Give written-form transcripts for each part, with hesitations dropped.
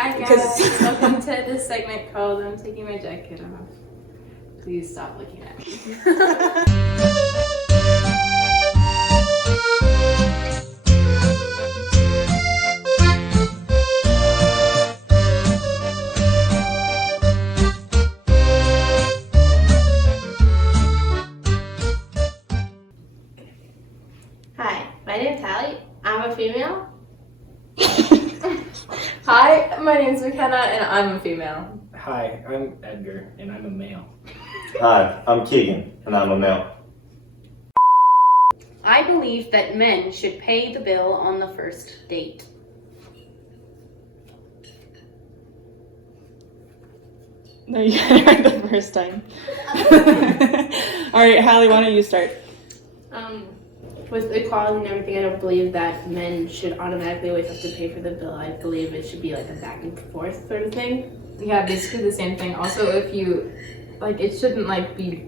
Hi guys, welcome to this segment called I'm Taking My Jacket Off. Please stop looking at me. Hi, my name's Halle. I'm a female. Hi, my name's Makenna and I'm a female. Hi, I'm Edgar, and I'm a male. Hi, I'm Keegan, and I'm a male. I believe that men should pay the bill on the first date. No, you got it right the first time. All right, Halle, why don't you start? With equality and everything, I don't believe that men should automatically always have to pay for the bill. I believe it should be like a back and forth sort of thing. Yeah, basically the same thing. Also, if you, like, it shouldn't, like, be,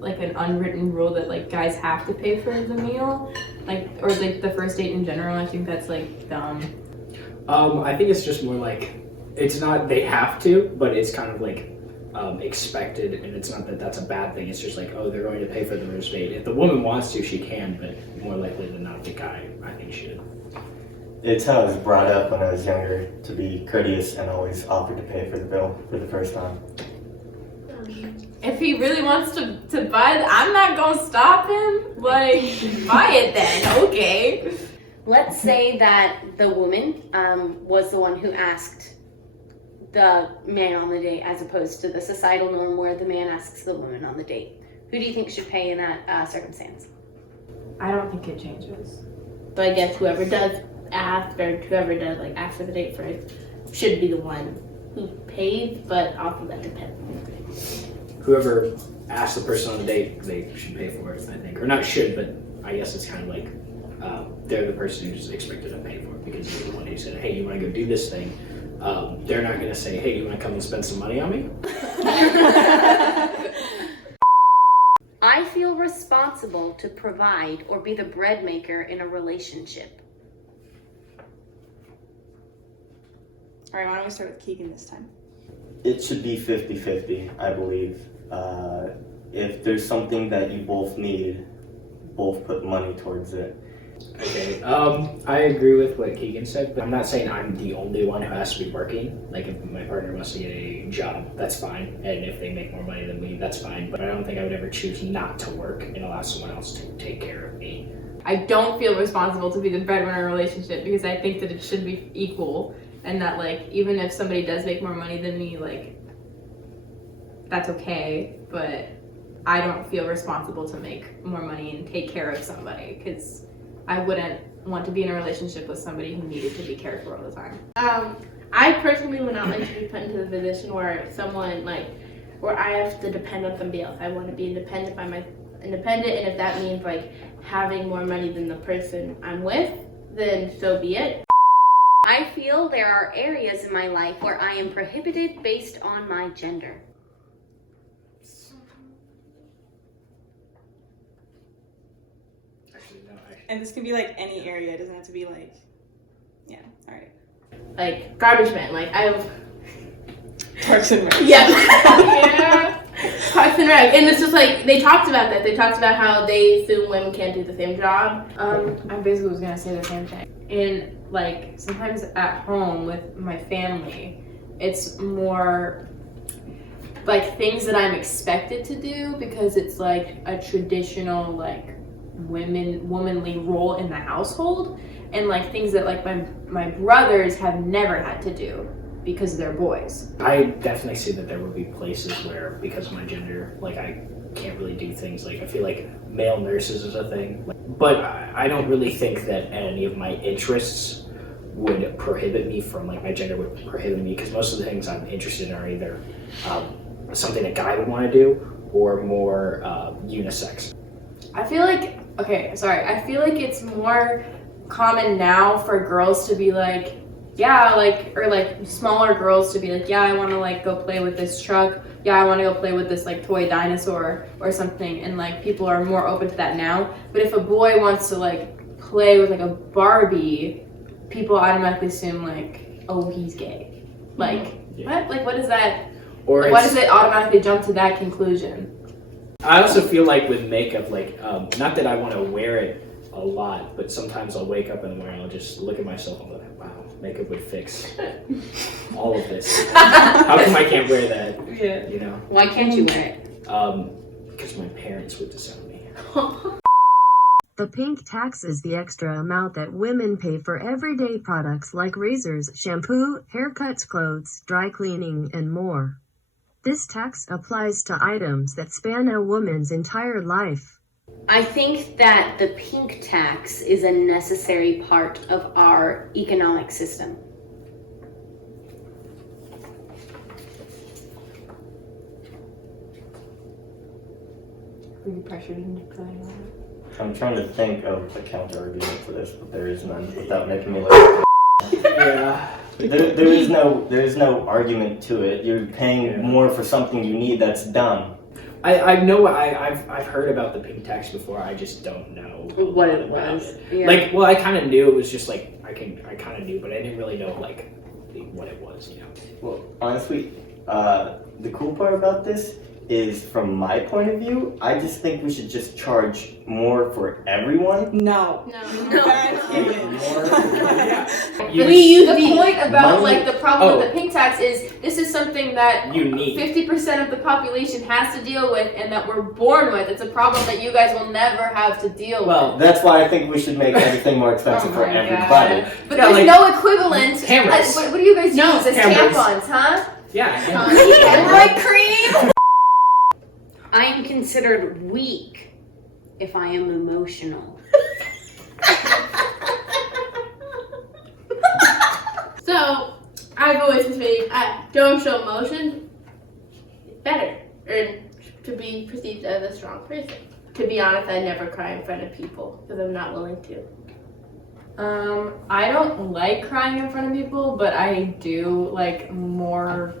like, an unwritten rule that, like, guys have to pay for the meal. Like, or, like, the first date in general. I think that's, like, dumb. I think it's just more like, it's not they have to, but it's kind of like expected, and it's not that that's a bad thing. It's just like, oh, they're going to pay for the first date. If the woman wants to, she can, but more likely than not, the guy, I think, should. It's how I was brought up when I was younger, to be courteous and always offer to pay for the bill for the first time. If he really wants to buy it, I'm not gonna stop him. Like, buy it then, okay. Let's say that the woman was the one who asked the man on the date, as opposed to the societal norm where the man asks the woman on the date. Who do you think should pay in that circumstance? I don't think it changes. So I guess whoever does ask, or whoever does like ask for the date first, should be the one who pays, but also that depends. Whoever asks the person on the date, they should pay for it, I think. Or not should, but I guess it's kind of like they're the person who's expected to pay for it because they're the one who said, hey, you want to go do this thing? They're not going to say, hey, you want to come and spend some money on me? I feel responsible to provide or be the bread maker in a relationship. All right, why don't we start with Keegan this time? It should be 50-50, I believe. If there's something that you both need, both put money towards it. Okay, I agree with what Keegan said, but I'm not saying I'm the only one who has to be working. Like, if my partner wants to get a job, that's fine, and if they make more money than me, that's fine, but I don't think I would ever choose not to work and allow someone else to take care of me. I don't feel responsible to be the breadwinner in a relationship because I think that it should be equal and that, like, even if somebody does make more money than me, like, that's okay, but I don't feel responsible to make more money and take care of somebody because I wouldn't want to be in a relationship with somebody who needed to be cared for all the time. I personally would not like to be put into the position where someone where I have to depend on somebody else. I want to be independent and if that means like having more money than the person I'm with, then so be it. I feel there are areas in my life where I am prohibited based on my gender. Actually, no, And this can be like any area. It doesn't have to be like, yeah. All right. Like garbage men. Like I have. Parks and Rec. Yeah. Yeah. Parks and Rec. And it's just like they talked about that. They talked about how they assume women can't do the same job. I basically was gonna say the same thing. And like sometimes at home with my family, it's more like things that I'm expected to do because it's like a traditional like womanly role in the household, and like things that like my brothers have never had to do because they're boys. I definitely see that there would be places where, because of my gender, like I can't really do things. Like I feel like male nurses is a thing, but I don't really think that any of my interests would prohibit me from, like, my gender would prohibit me, because most of the things I'm interested in are either something a guy would want to do or more unisex. I feel like I feel like it's more common now for girls to be like, yeah, like, or like smaller girls to be like, yeah, I want to like go play with this truck. Yeah, I want to go play with this like toy dinosaur or something. And like people are more open to that now. But if a boy wants to like play with like a Barbie, people automatically assume like, oh, he's gay. Like, Yeah. what? Like, what is that? Or Why it's- does it automatically jump to that conclusion? I also feel like with makeup, like, not that I want to wear it a lot, but sometimes I'll wake up in the morning and I'll just look at myself and be like, wow, makeup would fix all of this. How come I can't wear that? Yeah. You know? Why can't you wear it? Because my parents would disown me. The pink tax is the extra amount that women pay for everyday products like razors, shampoo, haircuts, clothes, dry cleaning, and more. This tax applies to items that span a woman's entire life. I think that the pink tax is a necessary part of our economic system. Were you pressured into playing that? I'm trying to think of a counter argument to this, but there is none without making me look. Yeah. There is no argument to it. You're paying more for something you need that's dumb. I know I've heard about the pink tax before. I just don't know What a lot it about was. it. Yeah. Like, well, I kind of knew it was just like I kind of knew, but I didn't really know like what it was. You know. Well, honestly, the cool part about this is, from my point of view, I just think we should just charge more for everyone. No. No. You- The point about Money- like the problem with Oh. the pink tax is this is something that You need. 50% of the population has to deal with and that we're born with. It's a problem that you guys will never have to deal Well, with. That's why I think we should make everything more expensive Oh for my everybody. God. But Yeah, there's like no equivalent. cameras. What do you guys No, use as cameras. tampons, huh? Yeah. Hemorrhoid cream? I am considered weak if I am emotional. So, I've always been don't show emotion. It's better, or to be perceived as a strong person. To be honest, I never cry in front of people because I'm not willing to. I don't like crying in front of people, but I do like more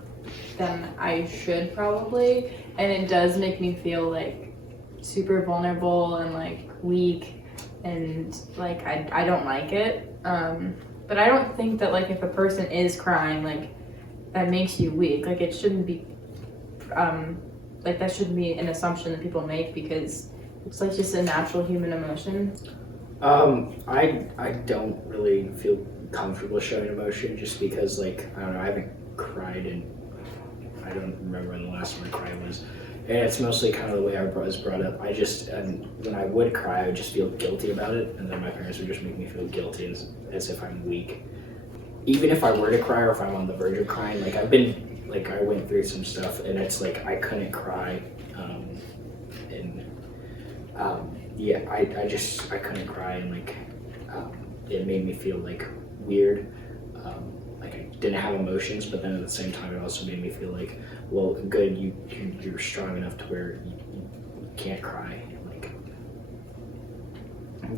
than I should probably, and it does make me feel like super vulnerable and like weak, and like I don't like it. But I don't think that like if a person is crying, like that makes you weak. Like it shouldn't be, like that shouldn't be an assumption that people make because it's like just a natural human emotion. I don't really feel comfortable showing emotion just because, like, I don't know, I haven't cried in, I don't remember when the last time I cried was, and it's mostly kind of the way I was brought up. I just, and when I would cry, I would just feel guilty about it, and then my parents would just make me feel guilty as if I'm weak. Even if I were to cry or if I'm on the verge of crying, like, I went through some stuff, and it's like, I couldn't cry, yeah, I couldn't cry, and like it made me feel like weird, like I didn't have emotions, but then at the same time it also made me feel like, well, good, you're strong enough to where you can't cry, like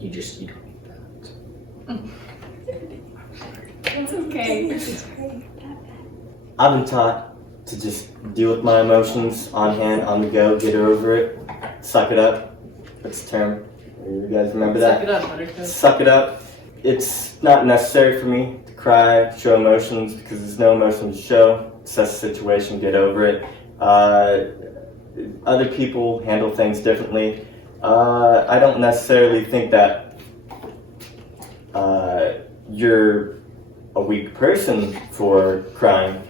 you don't need that. It's okay. I've been taught to just deal with my emotions on hand, on the go, get over it, suck it up. That's the term. You guys remember that? Suck it up, Buttercup. Suck it up. It's not necessary for me to cry, show emotions, because there's no emotions to show. Assess the situation, get over it. Other people handle things differently. I don't necessarily think that you're a weak person for crying,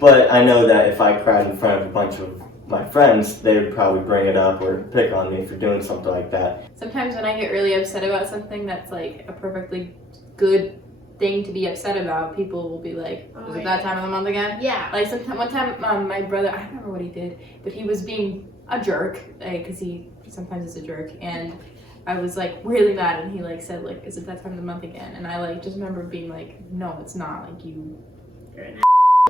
but I know that if I cried in front of a bunch of my friends, they would probably bring it up or pick on me for doing something like that. Sometimes when I get really upset about something that's like a perfectly good thing to be upset about, people will be like, "Was it that time of the month again?" Yeah. Like one time, my brother, I don't remember what he did, but he was being a jerk, because he sometimes is a jerk, and I was like really mad, and he like said like, "Is it that time of the month again?" And I like just remember being like, "No, it's not. Like you're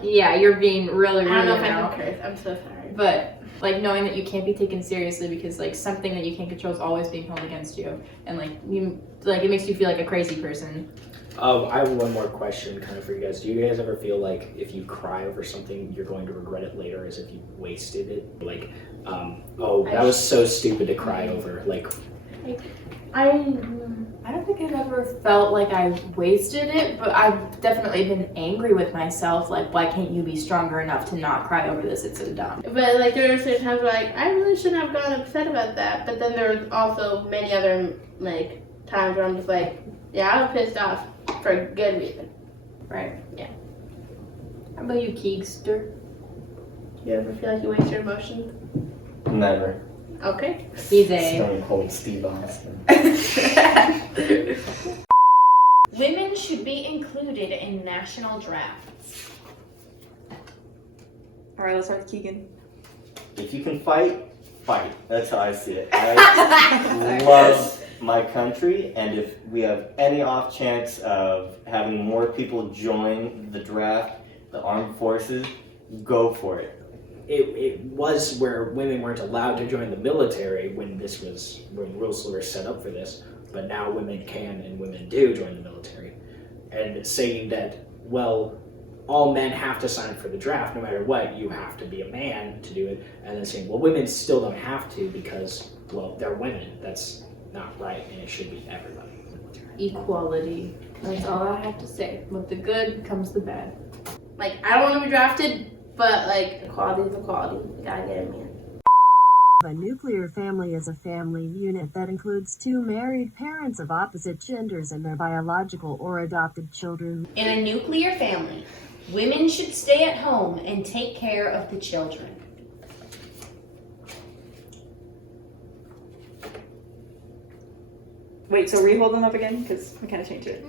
yeah, you're being really rude I don't know if now." I can curse. I'm so sorry. But like knowing that you can't be taken seriously because like something that you can't control is always being held against you, and like it makes you feel like a crazy person. I have one more question kind of for you guys. Do you guys ever feel like if you cry over something, you're going to regret it later as if you wasted it? Like, oh, that was so stupid to cry over. Like, I I don't think I've ever felt like I wasted it, but I've definitely been angry with myself. Like, why can't you be stronger enough to not cry over this? It's so dumb. But like there were certain times where like I really shouldn't have gotten upset about that. But then there was also many other like times where I'm just like, yeah, I was pissed off for a good reason. Right. Yeah. How about you, Keegster? You ever feel like you waste your emotions? Never. Okay. He's a. Stone Cold Steve Austin. Women should be included in national drafts. All right, let's start with Keegan. If you can fight, fight. That's how I see it. I love my country, and if we have any off chance of having more people join the draft, the armed forces, go for it. It was where women weren't allowed to join the military when rules were set up for this, but now women can and women do join the military. And saying that, well, all men have to sign up for the draft no matter what, you have to be a man to do it, and then saying, well, women still don't have to because, well, they're women. That's not right, and it should be everybody. Equality. That's all I have to say. With the good comes the bad. Like I don't want to be drafted, but like equality is equality. You gotta get a man. A nuclear family is a family unit that includes two married parents of opposite genders and their biological or adopted children. In a nuclear family, women should stay at home and take care of the children. Wait, so re-hold them up again? Because we kind of changed it.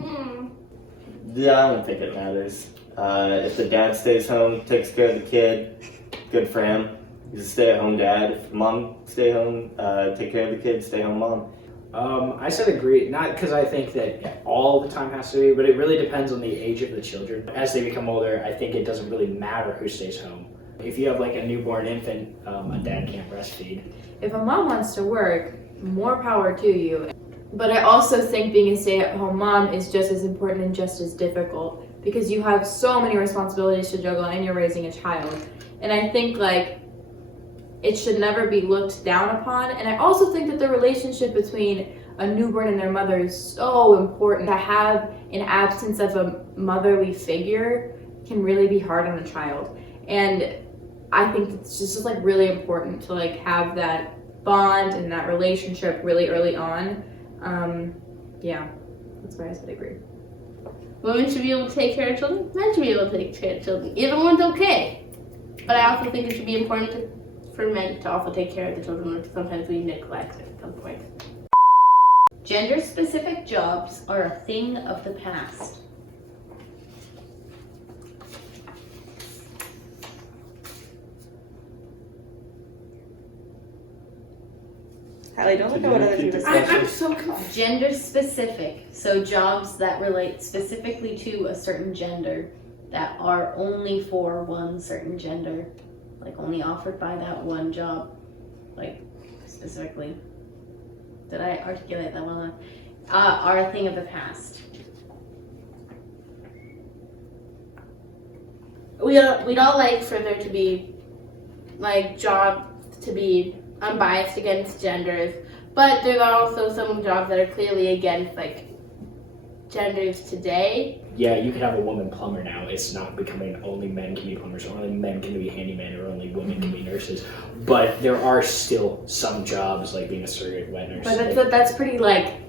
Yeah, I don't think it matters. If the dad stays home, takes care of the kid, good for him. He's a stay-at-home dad. If mom stay home, take care of the kid, stay home mom. I said agree, not because I think that all the time has to be, but it really depends on the age of the children. As they become older, I think it doesn't really matter who stays home. If you have like a newborn infant, a dad can't breastfeed. If a mom wants to work, more power to you. But I also think being a stay-at-home mom is just as important and just as difficult because you have so many responsibilities to juggle and you're raising a child. And I think like it should never be looked down upon. And I also think that the relationship between a newborn and their mother is so important. To have an absence of a motherly figure can really be hard on a child. And I think it's just like really important to like have that bond and that relationship really early on. Yeah, that's why I said agree. Women should be able to take care of children. Men should be able to take care of children. Either one's okay. But I also think it should be important for men to also take care of the children, which sometimes we neglect at some point. Gender-specific jobs are a thing of the past. Halle, don't look at what other people say. I'm so confused. Gender-specific, so jobs that relate specifically to a certain gender that are only for one certain gender, like only offered by that one job, like specifically. Did I articulate that well enough? Are a thing of the past. We'd all like for there to be like jobs to be unbiased against genders, but there's also some jobs that are clearly against like genders today. Yeah, you could have a woman plumber now. It's not becoming only men can be plumbers, or only men can be handyman, or only women can be nurses. But there are still some jobs like being a surrogate wet nurse. But that's pretty like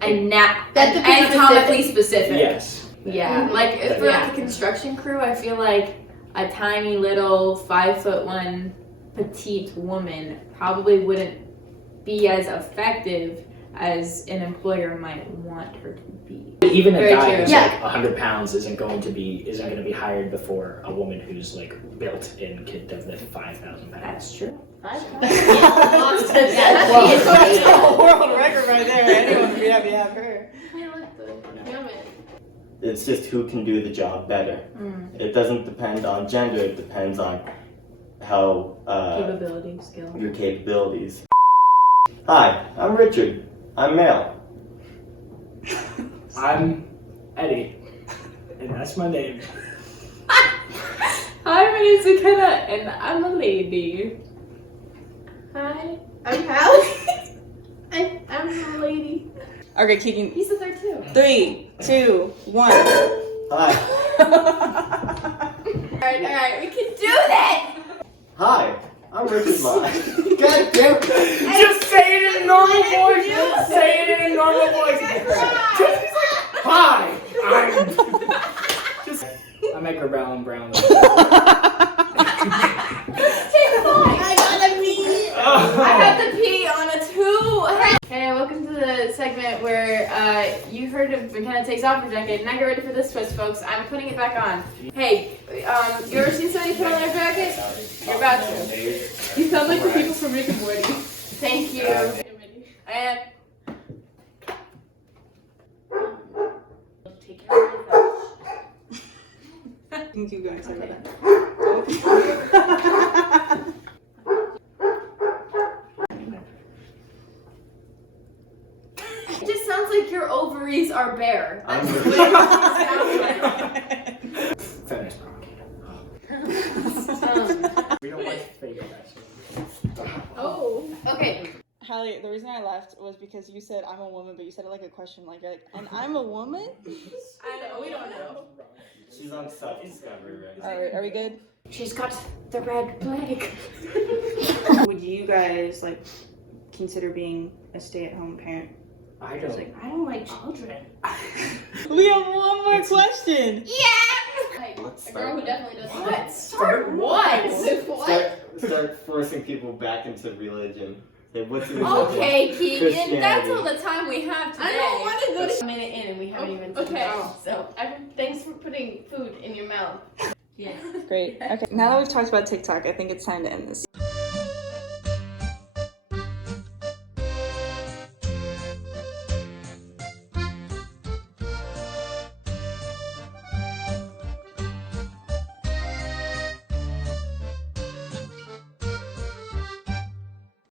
That's anatomically specific. Yes. Yeah, like if for like a construction crew, I feel like a tiny little 5'1" petite woman probably wouldn't be as effective as an employer might want her to be. Even a Very guy true. who's Yeah. like 100 pounds isn't going to be hired before a woman who's like built and does lift 5,000 pounds. That's true. That's a world record right there. Anyone would be happy to have her. It's just who can do the job better. It doesn't depend on gender, it depends on how Capability, skill. your capabilities. Hi, I'm Richard. I'm male. I'm Eddie, and that's my name. Hi, my name's Makenna, and I'm a lady. Hi, I'm Halle. I'm a lady. Okay, Keegan. He's the third too. 3, 2, 1. Hi. Alright, we can do this! Hi. I'm Richard Mott. God damn it. Just say it in a normal voice. Say it in a normal voice. Hi, I'm. I make her brown. I gotta pee! I have to pee on a 2. Hey, welcome to the segment where you heard of Makenna takes off her jacket. Now get ready for this twist, folks. I'm putting it back on. Hey, you ever seen somebody put on their jacket? You're about to. You sound like the people from Rick and Morty. Thank you. And take care of myself. You can keep going, sorry about that. It just sounds like your ovaries are bare. I'm That's Richard. literally what it sounds like. Feminist We don't like fake fashion. Oh. Okay. Halle, the reason I left was because you said I'm a woman, but you said it like a question, like you're like, and I'm a woman? I know, we don't know. She's on self-discovery right now. Alright, are we good? She's got the red plague. Would you guys like consider being a stay-at-home parent? I I was don't. like, I don't like children. We have one more question. Like, Let's a girl who start. definitely doesn't What? like Start what? Start forcing people back into religion. Say, what's your religion? Okay, Keegan, Christianity. that's all the time we have today. I don't want to go to a minute in and we haven't even Okay. So thanks for putting food in your mouth. Yeah. Great. Okay, now that we've talked about TikTok, I think it's time to end this